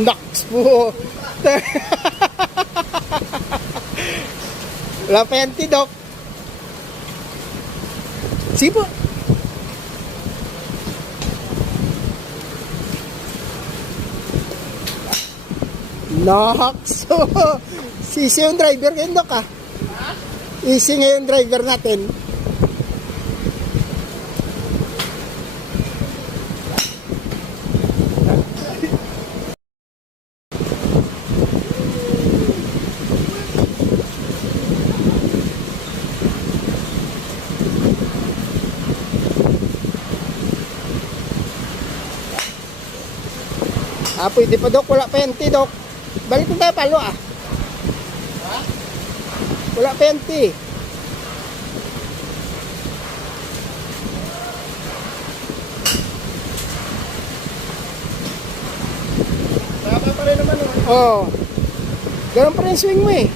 Naks po. Wala pa yan, Dok. Sipo. Naks. Sisi yung driver ngayon, Dok, ah. Easy ngayon driver natin. Pwede pa, Dok. Wala pa yan, Dok. Balik na tayo palo, ah. Wala pa yan, Tama pa rin naman, oh. Oo. Ganun pa rin swing mo, eh.